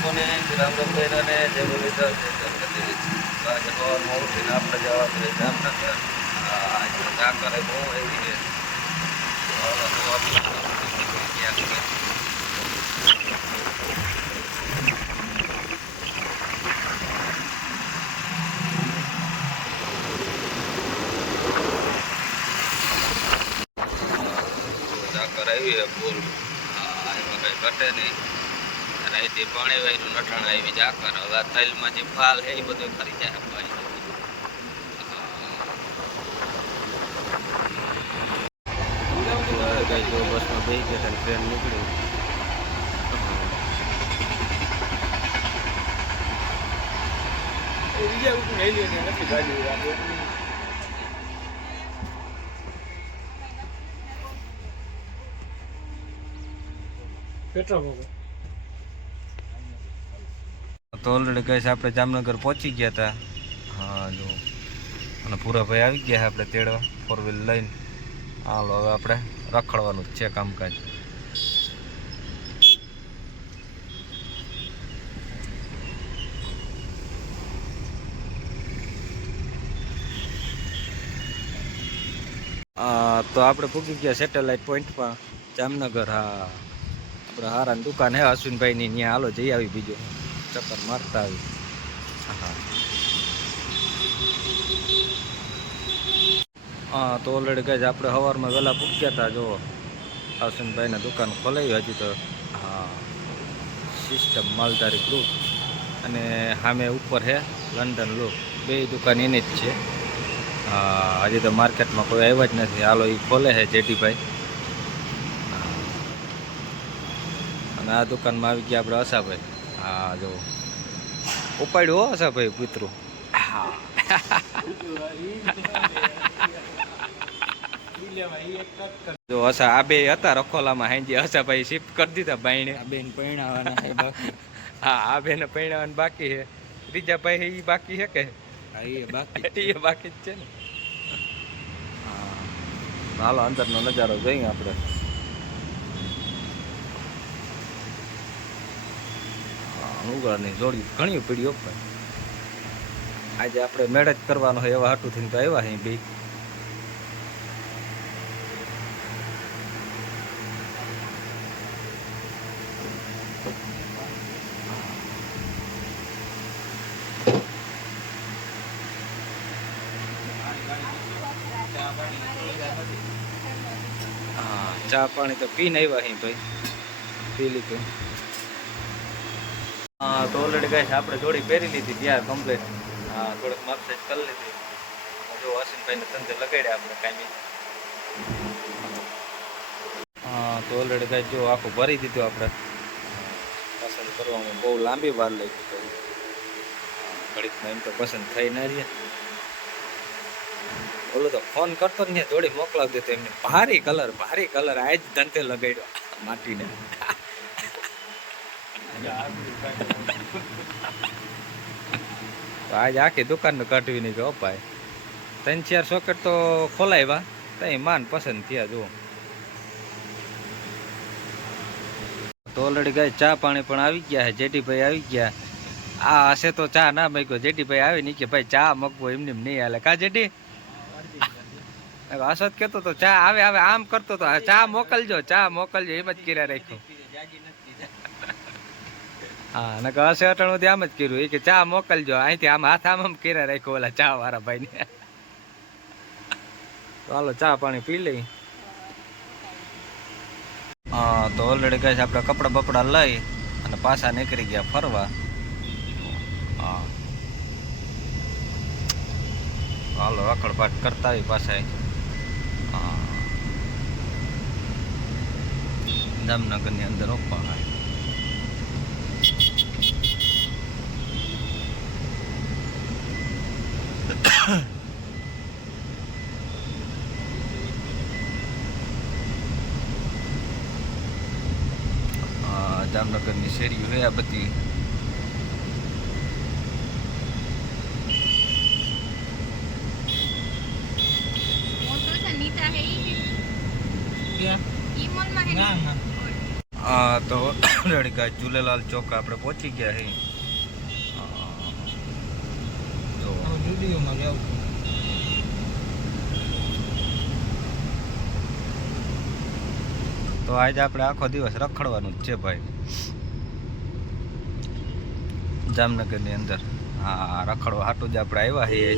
લોકોને રામ રામ ભાઈને જે બોલી આજે સવારમાં ઉઠીને આપણે જવાનું છે જામનગર. ઝાકર બહુ એવી છે. ઝાકર આવી છે ફૂલ. એમાં કઈ ઘટે નહીં. અને અહીંથી પાણી વાયનું નઠાણ આવી ઝાકર. હવે તલમાં જે ફાલ છે એ બધું ફરી જાય ભાઈ. જો બસમાં બેસી ગયા ટ્રેન નીકળી. તો ઓલરેડી કહીશ આપણે જામનગર પહોંચી ગયા હતા. હા જો અને પૂરાભાઈ આવી ગયા આપણે તેડવા ફોર વ્હીલ લઈને. હાલો હવે આપણે રખડવાનું જ છે કામકાજ. તો આપણે પૂકી ગયા સેટેલાઇટ પોઈન્ટમાં જામનગર. હા આપણે હારાની દુકાન હે અશ્વિનભાઈની. ત્યાં હાલો જઈ આવી બીજો ચક્કર મારતા આવી. હા તો ઓલરેડી કહે આપણે સવારમાં વહેલા પૂગ્યા હતા. જો અશ્વિનભાઈને દુકાન ખોલાવી હજી તો. હા સિસ્ટમ માલધારી ગ્રુપ અને સામે ઉપર છે લંડન લુક. બે દુકાન એની જ છે. હા હજી તો માર્કેટમાં કોઈ આવ્યા જ નથી. હાલો એ ખોલે છે જેટીભાઈ. અને આ દુકાનમાં આવી ગયા આપણે આશાભાઈ. હા જો ઉપાડ્યું હો આશાભાઈ કૂતરું. હા જો હસા આ બે હતા રખોલામાં. હાંજી હસાભાઈ શિફ્ટ કરી દીધા બાયણે. બેન પરણાવવાના. હા આ બેન પરણાવવાનું બાકી છે. ત્રીજા ભાઈ એ બાકી છે કે? એ બાકી જ છે ને. હા હાલો અંદરનો નજારો જોઈએ આપણે. ઉગાડની જોડી ઘણી પીડી ઉપર. આજે આપણે મેળ જ કરવાનો હોય એવા હાટું થઈને તો આવ્યા છે બે. હા ચા પાણી તો પીને આવ્યા અહીં ભાઈ. પી લીધું. હા તો ઓલરેડી ગાય આપણે જોડી પહેરી લીધી ત્યાં કમ્પ્લીટ. હા થોડીક મરસેજ કરી લીધી. જો અશ્વિનભાઈને ધંધે લગાડ્યા આપણે કાંઈ. હા તો ઓલરેડી ગાય જો આખું ભરી દીધું આપણે. પસંદ કરવામાં બહુ લાંબી વાર લાગી તો ઘડીકમાં એમ તો પસંદ થઈ ના રહીએ. ઓલું તો ફોન કરતો ને જોડી મોકલાવી દેતો એમને. ભારી કલર આજ ધંધે લગાડ્યો માટીને. તો આજ આખી દુકાનનું કાઢવી નહીં ગયો ભાઈ. 3-4 સોકેટ તો ખોલાવ્યા તઈ માન પસંદ થયા. જુઓ તો ઓલરેડી ગાય ચા પાણી પણ આવી ગયા છે. જેટીભાઈ આવી ગયા. આ હશે તો ચા ના માગ્યો. જેટીભાઈ આવે નહીં કે ભાઈ ચા મગવો એમને નહીં હાલે. કા જેટી અસદ કેતો તો ચા આવે આમ કરતો તો ચા મોકલજો એમ જ કર્યા રાખ્યું. હા ને હશે અટાણું આમ જ કર્યું. એ કે ચા મોકલજો અહીંથી આમ હાથ આમ કર્યા રાખ્યો ઓલા ચા વાળા ભાઈ ને. ચાલો ચા પાણી પી લઈ. હા તો ઓલરેડી કહે છે આપણે કપડા બપડા લઈ અને પાછા નીકળી ગયા ફરવા. હા હાલો રખડપાટ કરતા આવી પાછા. હા જામનગરની અંદર રોપવા. જામનગરની શેરીઓ હે આ બધી. હા તો રેડી ગાય ઝૂલેલાલ ચોક આપણે પહોંચી ગયા હે જો વિડીયોમાં લેવું તો આજે આપણે આખો દિવસ રખડવાનું જ છે ભાઈ જામનગરની અંદર. હા રખડવા હાટું જ આપણે આવ્યા છીએ.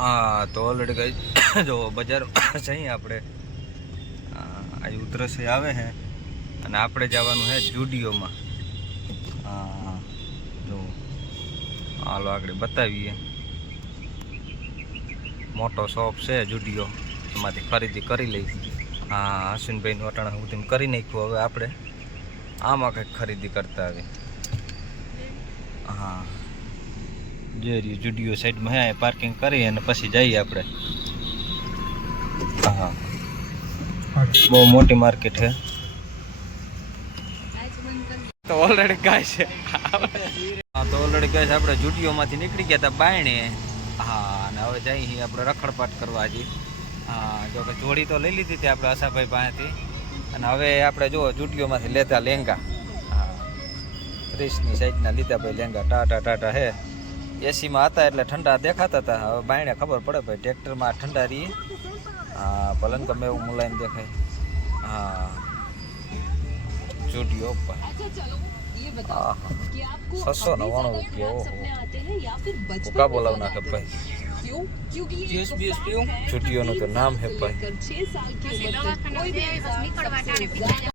હા તો ઓલરેડી કઈ જો બજાર જઈએ આપણે આજે ઉધરસી આવે છે અને આપણે જવાનું છે જુડિયોમાં. હા જો હાલો આગળ બતાવીએ. મોટો શોપ છે જુડિયો, એમાંથી ખરીદી કરી લઈ. હા અશ્વિનભાઈનું અટાણા સુધી કરી નાખ્યું. હવે આપણે આમાં કંઈક ખરીદી કરતા આવી. હા જે રહ્યું જુડિયો સાઈડમાં હે પાર્કિંગ કરી અને પછી જઈએ આપણે. હા બહુ મોટી માર્કેટ છે. તો ઓલરેડી ગાય છે. હા તો ઓલરેડી ગાય છે આપણે જુડિયોમાંથી નીકળી ગયા હતા બાયણે. હા અને હવે જઈએ આપણે રખડપાટ કરવા હજી. હા જો કે જોડી તો લઈ લીધી હતી આપણે આશાભાઈ પાસેથી. અને હવે આપણે જો જુડિયોમાંથી લેતા લેંગા. હા 30ની સાઈડના લીધા ભાઈ લેંગા. ટાટા ટાટા હે. એસીમાં હતા એટલે ઠંડા દેખાતા હતા. હવે બાયણે ખબર પડે ભાઈ ટ્રેક્ટરમાં ઠંડા રહીએ. હા ભલે ગમે એવું મુલાયમ દેખાય. હા જુડિયો પર 699 રૂપિયા. કા બોલાવ નાખે ભાઈ. જુડિયોનું તો નામ હે ભાઈ.